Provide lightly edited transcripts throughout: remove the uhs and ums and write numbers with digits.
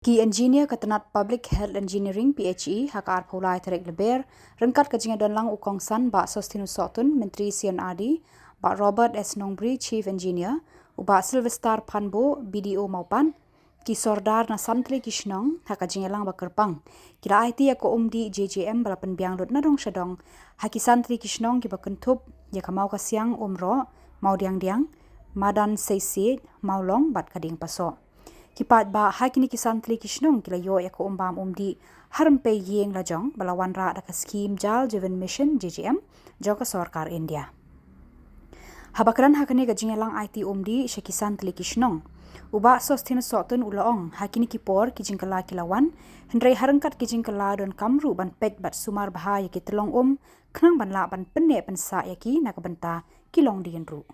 Ki engineer ketenat public health engineering PHE hakar pulai terek leber rengkat kejinga donlang ukong san ba Sostinus Sotun Menteri CNRD ba Robert S Nongbri Chief Engineer uba Sylvester Panbo BDO Maupan ki sordar na santri kishnong hakajinga lang ba kerpang kira IT ako umdi JJM balapan biang lut na dong syadong haki santri kishnong ki ba kentup ya kamau kasiang umro mau diang madan seisit maulong bat kading paso kipat ba hakini kisantli kishnong kilayo ya ko umbam umdi harampe yeng lajong balawan ra da skim jal driven mission JJM joka sarkar India habakran hakani gajingelang IT umdi shekisantli kishnong uba Sostinus Sotun ulaong hakini kipor kijingkala kilawan hendrai harangkat kijingkala don kamru ban pet bat sumar bahaya kitelong knang ban la ban penne pensa yaki nakabenta kilong dienru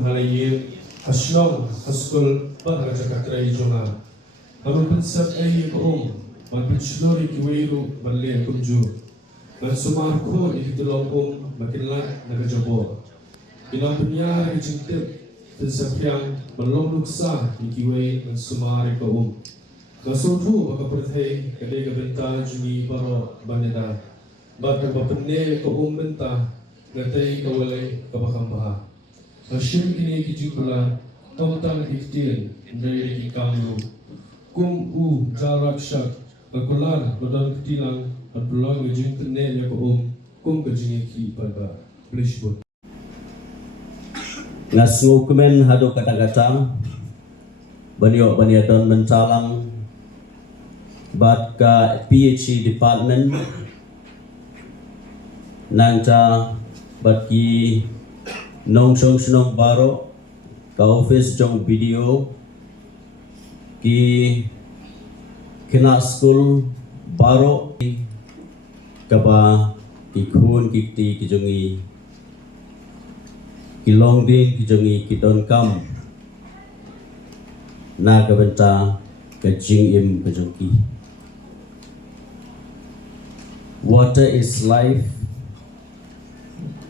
halaye haslong haskul bar jakatrai jonga haru pensap ai ko man pitslori kiweiru balle kunju man sumar ko ihdulong makinla nagajabo ilang punya jintip pensap yang belum nuksa ikiwei man sumar ko Kasutu baka perthai kadai kabenta juni baro baneda baka bapenne ko benta gatai kawalai kabakamba Hashim kini kijukula tawtang iftin dari ki kamru kum jarak syak akular badan ketilang at pulang gejing tene ya ko kum gejing ki pada blishbot ngasngu kemen hado kata-kata banyo mencalang bat ka PhD department nangca bat ki nong snong baro ka office jong video ki kena school baro kaba ki khun ki ti ki jongi ki long ding ki jongi ki don kam na ka benta ka jing im ka jongi water is life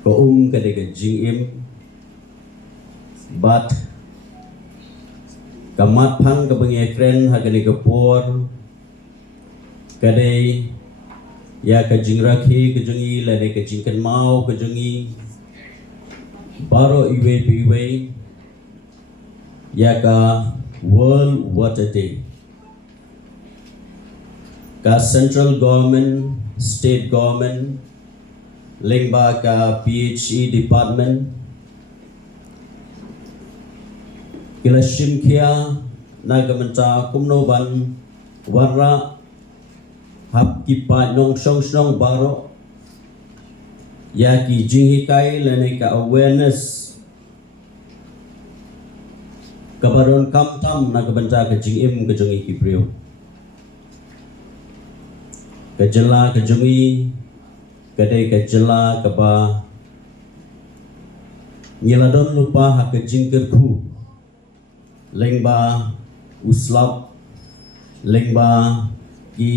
ko ka de ka jing im but kamat phang ka bangi kren hagani ka por kadai ya ka jingrakhi ka jungi lane ka jingkan mau ka jungi baro iwe ya ka world water day ka central government state government lingba ka PHE department kila shimkia nagamenta kumno ban warra hap kipa nong song baro yaki jinghi kai lene ka awareness kabaron kamtam nagamenta ka jingim ka jongi kipriyo ka jela ka jongi kadai ka jela ka ba nyeladon lupa hak ka jingker ku lengba uslap lengba ki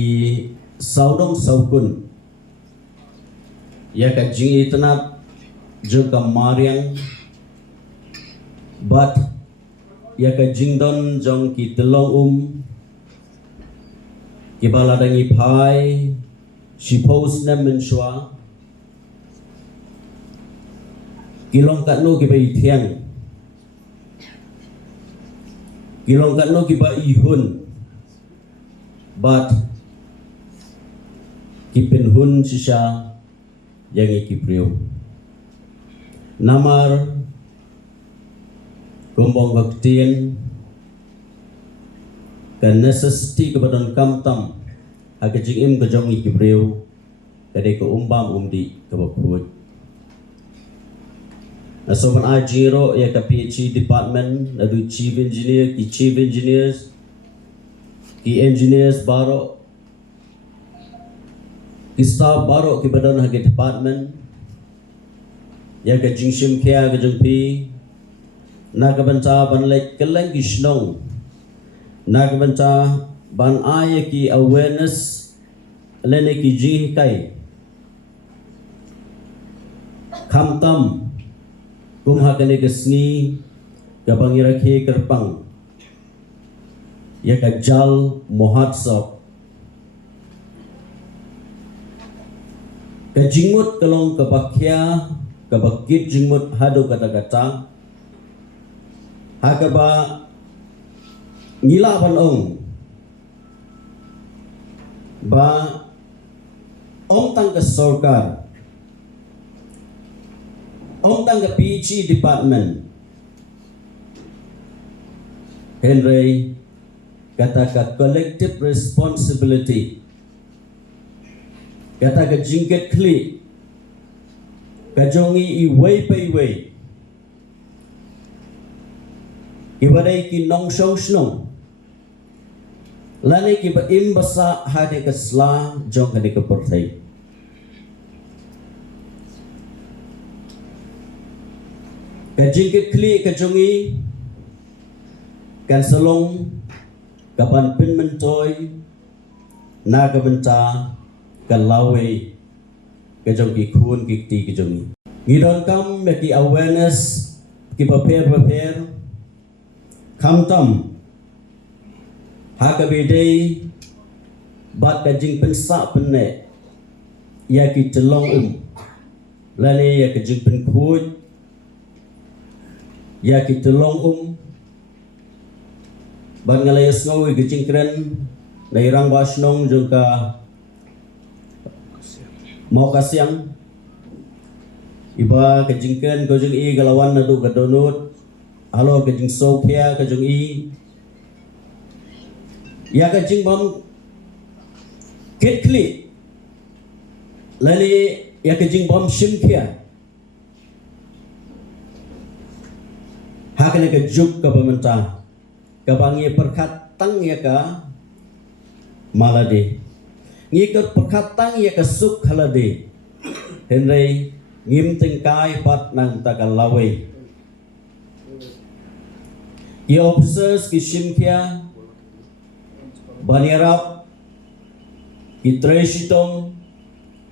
saudong saukun ya ka jingi tenat joka mariang but ya ka jingdon jong ki telong ki baladangi phai shipos na menshwa kilong katno ki bai thiang kilong katno ki ba ihun but kipin hun sisya yang ikipriyo namar gombong baktian kan necessity kebadan kamtam agajing im kejong ikipriyo kadai ke umbam umdi kabaput Asoman Ajiro ya ka PhD department adu chief engineer ki chief engineers ki engineers baro ki staff baro ki badan hage department ya ka jingshim kya ga jengpi na ka banta ban lek keleng ki shnong na ka banta ban aya ki awareness lene ki jing kai kamtam kumhakane kesni kabangirakhe kerpang ya ka jal mohatsab ka jingmut kalong kabakya kabakit jingmut hadu kata-kata hakaba ngila ban ong ba ong tang ka sarkar ong tang ka PG department Henry kata ka collective responsibility kata ka jingket kli ka jongi i way pay way ibadai ki nong shong snong lani ki ba im basa hade ka sla jong hade ka portai ka jingket kli ka jongi kan salong kapan pin mentoy na ka benta ka lawe ka jong ki khun ki ti ki jong ngidon kam me ki awareness ki prepare kam tam ha ka be dei bat ka jing pensa penne ya ki telong lani ya ka jing pen khuj ya ki telong ban ngalayas ngawi ke cingkren na irang basnong jengka mau kasiang iba ke cingkren ko jeng i galawan na du gadonut halo ke jing sokya ke jeng i ya ke jing bom kitkli lani ya ke jing bom shimkya hakane ke juk ke pemerintah kabangi perkat tang ya ka malade ngikut perkat tang ya ka suk halade henry ngim tingkai pat nang takalawe ki officers ki shimkia banierap ki treshitong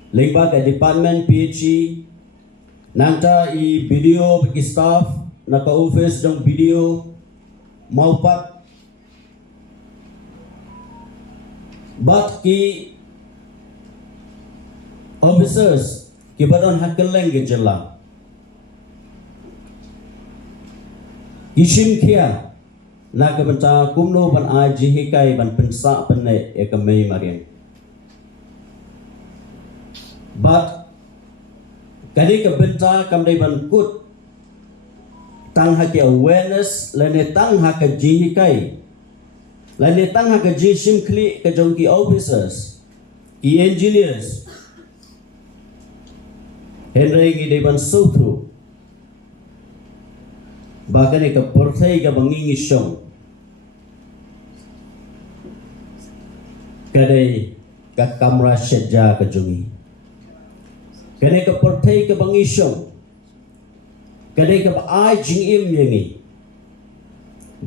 lengba ka department PHC nangta i video ki staff naka office jong video maupat bat ki officers ki badon hakeleng ge jela ishim kia na ka banta kumno ban aji hikai ban pensa penne e ka mei marian bat kali ka banta kam dei ban kut tang haki awareness lane tang haka ji kai lane tang haka ji simkli ka jongki officers ki engineers henry ngi deban sotru bakane ka porthai ka bangingi shong kadai ka kamra shedja ka jongi kane ka porthai ka bangi shong kadai ka ai jing im yengi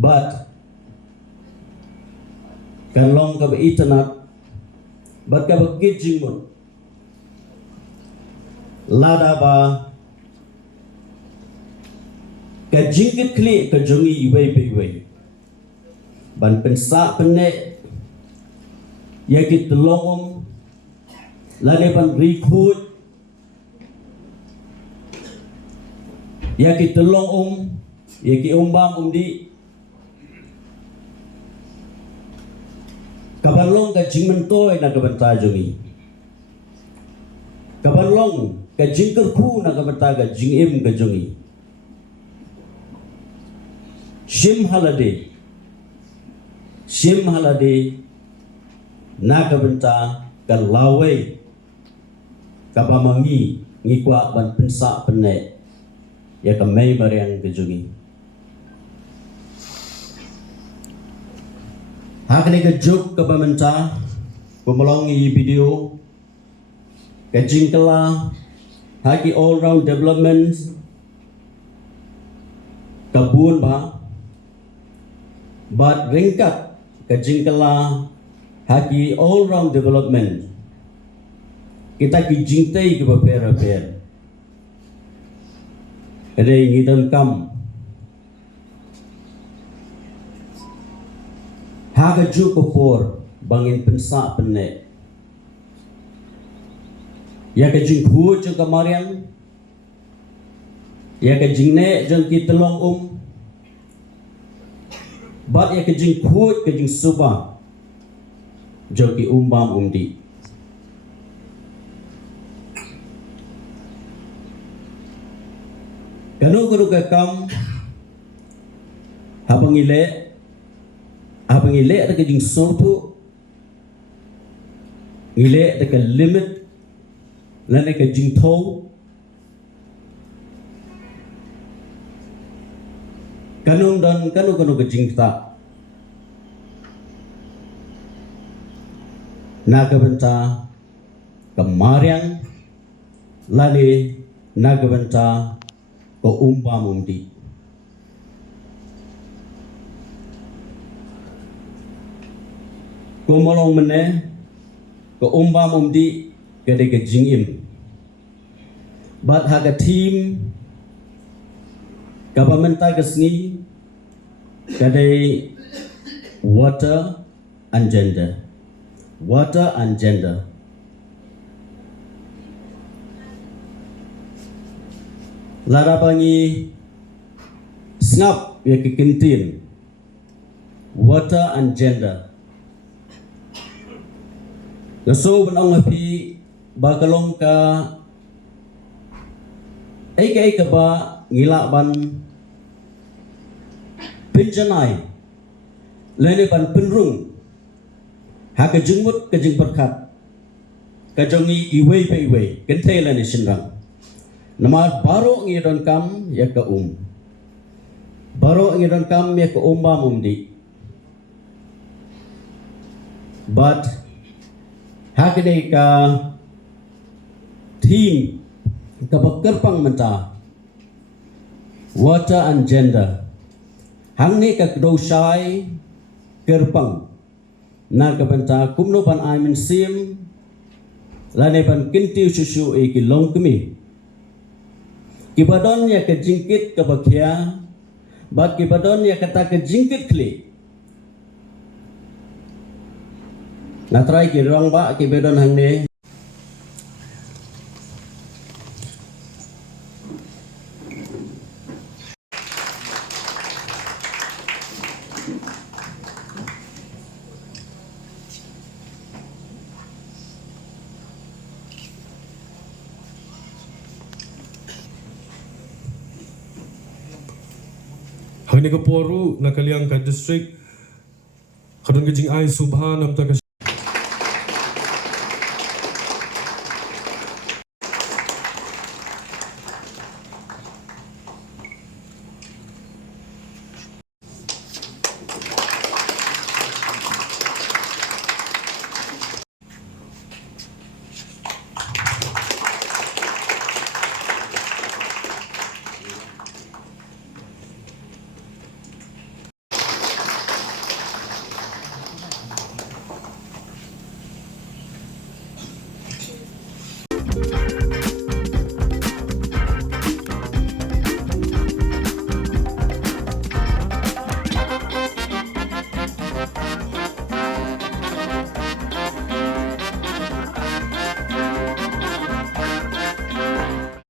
but kalong ka itanat but ka bakit jingmon lada ba ka jingkit kli ka jongi iway iway ban pensa penne yakit telongom lade ban recruit yaki telong yaki umbang di kabanlong ka jingmentoy na kabanta jongi kabanlong ka jingkerku na kabanta ka jingim ka jongi shim halade na kabanta ka lawe kapamangi ngikwa ban pensa penne ya ka mei mariang kejungi hakne ke juk ka pamenta pemolongi video ke jingkala haki all round development kabun ba but ringkat ke jingkala haki all round development kita ki jingtai ke paper Ada ingin kam haga ju kopor bangin pensa penek ya ka jing hu jeng kamarian ya ka jing ne jeng ki telong bat ya ka jing hu ka jing suba jeng ki umbam umdi kanu ka kam habang ile ada ka jing sotu ile ada ka limit lan ka jing thau kanu ka jing ta naga benta kemarian lani naga benta ko umbam umdi ko molong mene ko umbam umdi kade ke jingim but haga team governmental kesni kade water and gender lara bangi snap ya ke kentin water and gender so benong api bakalong ka ay ka ba ngila ban pinjanai lene ban penrung ha ka jingmut ka jing berkat ka jongi iwei pe iwei kente lene sinrang nama baro ngi don kam ya ka baro ngi don kam ya ka ba mumdi but hakene ka team ka bakerpang menta water and gender hangne ka dosai kerpang na ka benta kumno pan ai min sim lane pan kintiu susu e ki long kemi kibadon ya ka jingkit ka bakia bat kibadon ya kata ka jingkit kli na try ki rong ba kibadon hangne Hanya ke poru nak kaliang ka district kadang ke jing ai subhan am ta ka